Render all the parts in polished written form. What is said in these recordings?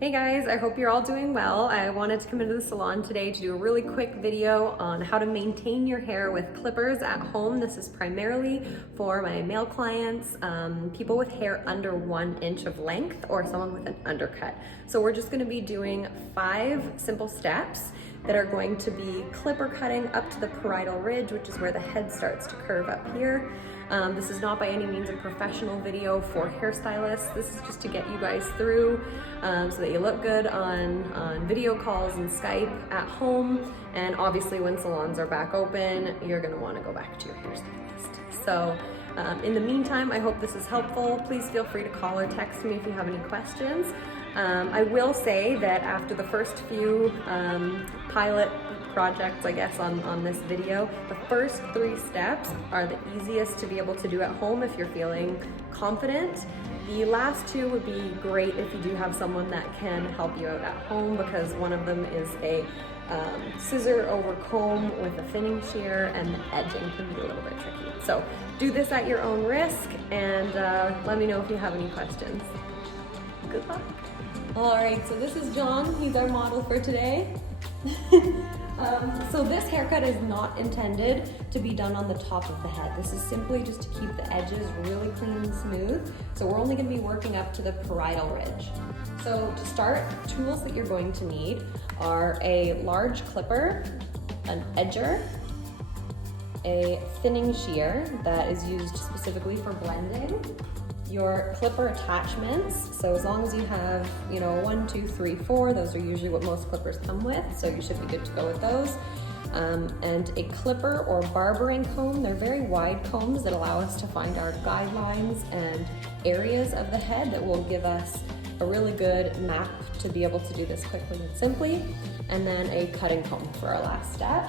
Hey guys, I hope you're all doing well. I wanted to come into the salon today to do a really quick video on how to maintain your hair with clippers at home. This is primarily for my male clients, people with hair under 1 inch of length or someone with an undercut. So we're just going to be doing 5 simple steps that are going to be clipper cutting up to the parietal ridge, which is where the head starts to curve up here. This is not by any means a professional video for hairstylists. This is just to get you guys through so that you look good on video calls and Skype at home. And obviously when salons are back open, you're gonna wanna go back to your hairstylist. So in the meantime, I hope this is helpful. Please feel free to call or text me if you have any questions. I will say that after the first few pilot projects, I guess, on this video, the first 3 steps are the easiest to be able to do at home if you're feeling confident. The last 2 would be great if you do have someone that can help you out at home, because one of them is a scissor over comb with a thinning shear, and the edging can be a little bit tricky. So do this at your own risk, and let me know if you have any questions. Good luck. All right, so this is John. He's our model for today. So this haircut is not intended to be done on the top of the head. This is simply just to keep the edges really clean and smooth. So we're only gonna be working up to the parietal ridge. So to start, tools that you're going to need are a large clipper, an edger, a thinning shear that is used specifically for blending, your clipper attachments. So as long as you have, 1, 2, 3, 4, those are usually what most clippers come with, so you should be good to go with those. And a clipper or barbering comb. They're very wide combs that allow us to find our guidelines and areas of the head that will give us a really good map to be able to do this quickly and simply. And then a cutting comb for our last step.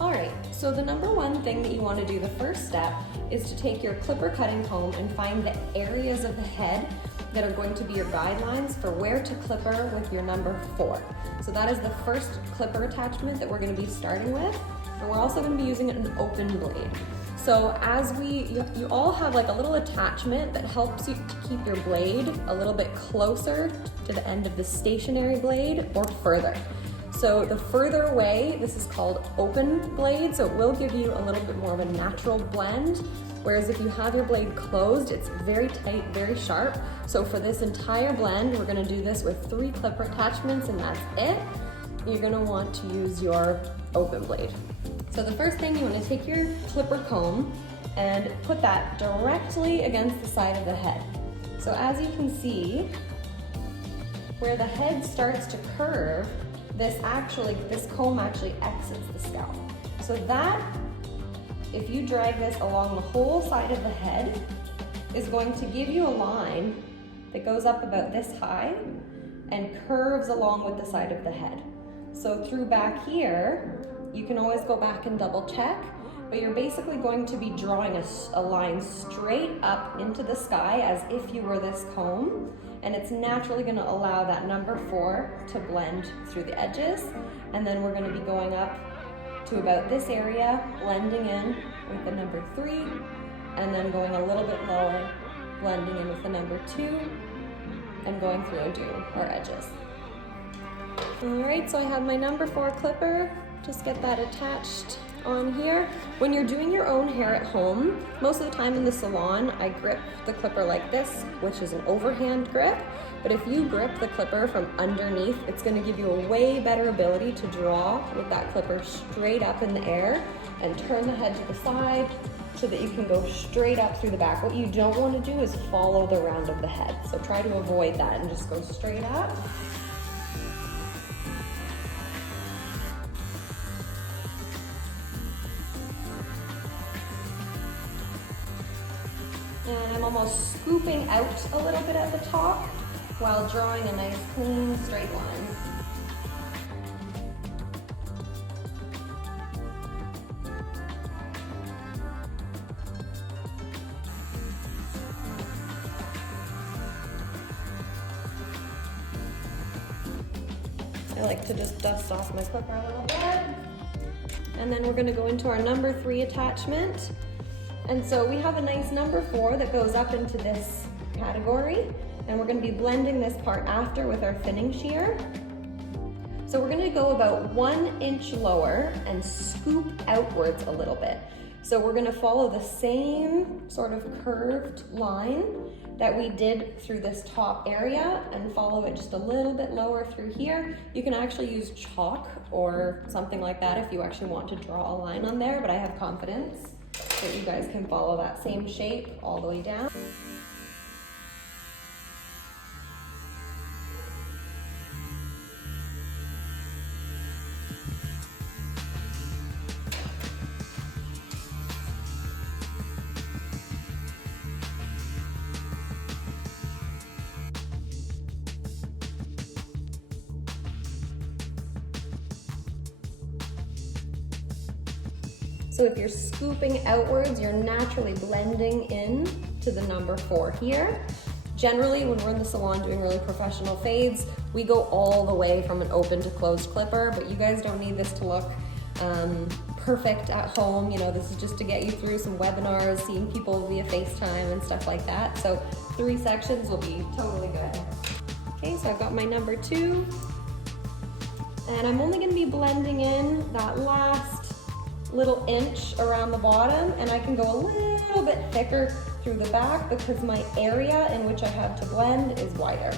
All right, so the number 1 thing that you want to do, the first step, is to take your clipper cutting comb and find the areas of the head that are going to be your guidelines for where to clipper with your number 4. So that is the first clipper attachment that we're going to be starting with, and we're also going to be using an open blade. So as you all have like a little attachment that helps you to keep your blade a little bit closer to the end of the stationary blade or further. So the further away, this is called open blade, so it will give you a little bit more of a natural blend, whereas if you have your blade closed, it's very tight, very sharp. So for this entire blend, we're gonna do this with 3 clipper attachments, and that's it. You're gonna want to use your open blade. So the first thing, you wanna take your clipper comb and put that directly against the side of the head. So as you can see, where the head starts to curve, this comb actually exits the scalp. So that, if you drag this along the whole side of the head, is going to give you a line that goes up about this high and curves along with the side of the head. So through back here, you can always go back and double check, but you're basically going to be drawing a line straight up into the sky as if you were this comb, and it's naturally going to allow that number 4 to blend through the edges. And then we're going to be going up to about this area, blending in with the number 3, and then going a little bit lower, blending in with the number 2, and going through and doing our edges. All right, so I have my number 4 clipper. Just get that attached on here. When you're doing your own hair at home, most of the time in the salon, I grip the clipper like this, which is an overhand grip. But if you grip the clipper from underneath, it's going to give you a way better ability to draw with that clipper straight up in the air and turn the head to the side so that you can go straight up through the back. What you don't want to do is follow the round of the head. So try to avoid that and just go straight up. And I'm almost scooping out a little bit at the top while drawing a nice clean straight line. I like to just dust off my clipper a little bit. And then we're going to go into our number 3 attachment. And so we have a nice number 4 that goes up into this category. and we're gonna be blending this part after with our thinning shear. So we're gonna go about 1 inch lower and scoop outwards a little bit. So we're gonna follow the same sort of curved line that we did through this top area and follow it just a little bit lower through here. You can actually use chalk or something like that if you actually want to draw a line on there, but I have confidence that you guys can follow that same shape all the way down. So if you're scooping outwards, you're naturally blending in to the number 4 here. Generally, when we're in the salon doing really professional fades, we go all the way from an open to closed clipper, but you guys don't need this to look perfect at home. You know, this is just to get you through some webinars, seeing people via FaceTime and stuff like that. So 3 sections will be totally good. Okay, so I've got my number 2, and I'm only gonna be blending in that last little inch around the bottom, and I can go a little bit thicker through the back because my area in which I have to blend is wider.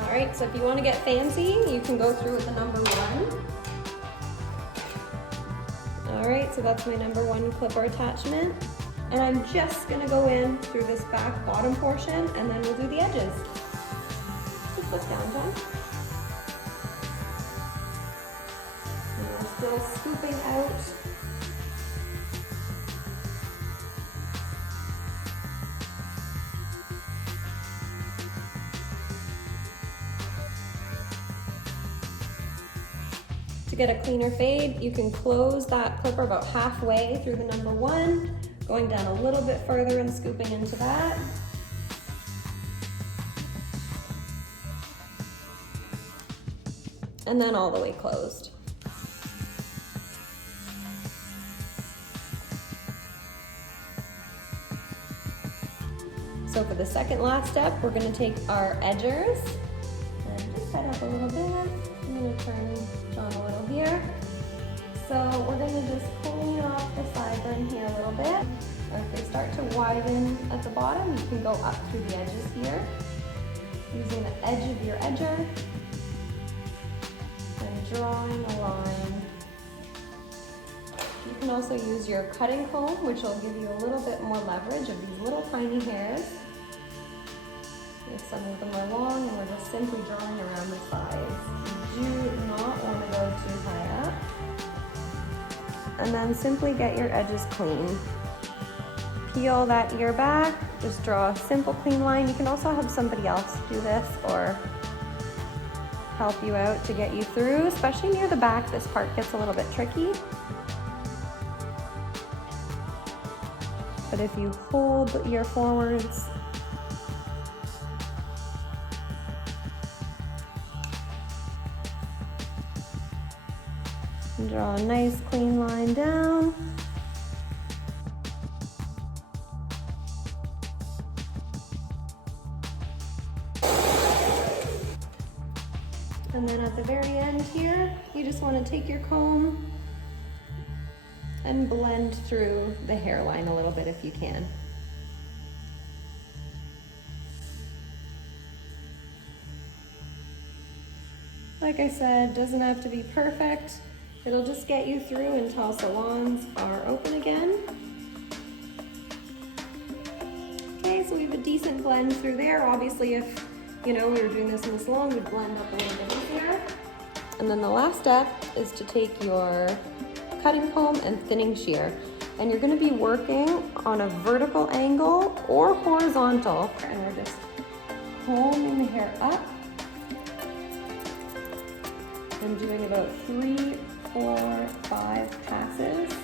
All right, so if you want to get fancy, you can go through with the number 1. All right, so that's my number 1 clipper attachment. And I'm just gonna go in through this back bottom portion, and then we'll do the edges. Just look down, John. And we're still scooping out. To get a cleaner fade, you can close that clipper about halfway through the number 1, going down a little bit further and scooping into that. And then all the way closed. So for the second last step, we're gonna take our edgers and just set up a little bit. I'm gonna turn John a little here. So we're gonna just clean off the sideburn here a little bit. If they start to widen at the bottom, you can go up through the edges here, using the edge of your edger and drawing a line. You can also use your cutting comb, which will give you a little bit more leverage of these little tiny hairs. If some of them are long, and we're just simply drawing around the sides. You do not want to go too high up. And then simply get your edges clean. Peel that ear back, just draw a simple clean line. You can also have somebody else do this or help you out to get you through, especially near the back. This part gets a little bit tricky. But if you hold the ear forwards, and draw a nice clean line down. And then at the very end here, you just want to take your comb and blend through the hairline a little bit if you can. Like I said, doesn't have to be perfect. It'll just get you through until salons are open again. Okay, so we have a decent blend through there. Obviously, if we were doing this in the salon, we'd blend up a little bit easier. And then the last step is to take your cutting comb and thinning shear. And you're gonna be working on a vertical angle or horizontal. And we're just combing the hair up I'm doing about 3, 4, 5 passes,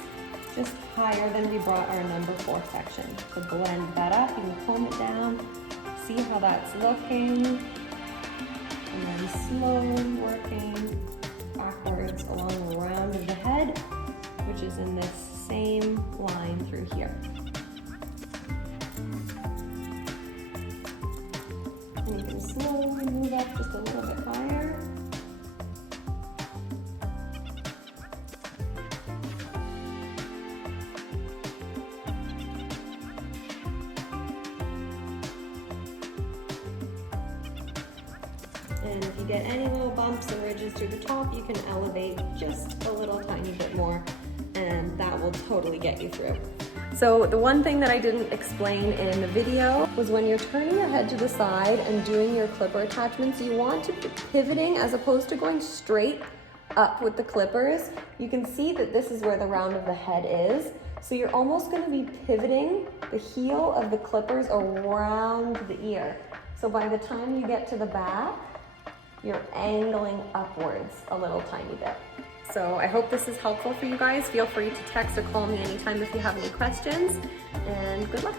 just higher than we brought our number 4 section. So blend that up, you can comb it down, see how that's looking, and then slowly working backwards along the round of the head, which is in this same line through here. And you can slowly move up just a little bit higher. And if you get any little bumps and ridges through the top, you can elevate just a little tiny bit more, and that will totally get you through. So the one thing that I didn't explain in the video was when you're turning your head to the side and doing your clipper attachments, you want to be pivoting as opposed to going straight up with the clippers. You can see that this is where the round of the head is. So you're almost going to be pivoting the heel of the clippers around the ear. So by the time you get to the back, you're angling upwards a little tiny bit. So I hope this is helpful for you guys. Feel free to text or call me anytime if you have any questions, and good luck.